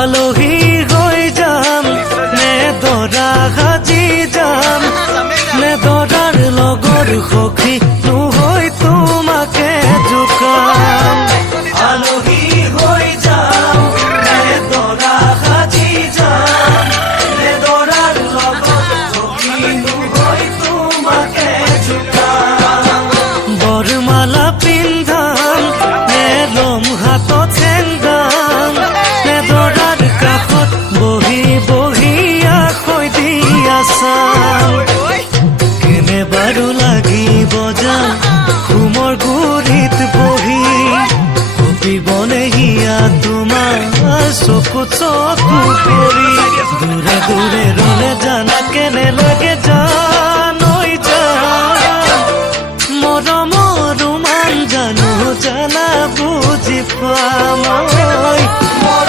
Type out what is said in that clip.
আলহী হৈ যাম নে দৰা সাজি যাম নে দৰাৰ লগৰ সখী নহৈ তোমাকে জোকাম আলহী হৈ যাম নে দৰা সাজি যাম নে দৰাৰ লগৰ সখী নহৈ তোমাকে জোকাম বৰমালা পিন্ধাম নে লম হাতত চেংদাম নে দৰাৰ কাষত বহি বহি আখৈ দি আছাম কেনে বাৰু লাগিব যাম ঘুমৰ গুৰিত বহি কপিবনে হিয়া তোমাৰ চকু চকু পৰি দূৰে দূৰে ৰলে জানা কেনে লাগে জানৈ যাম মৰমৰ ৰোমান জানো জানা বুজি পাম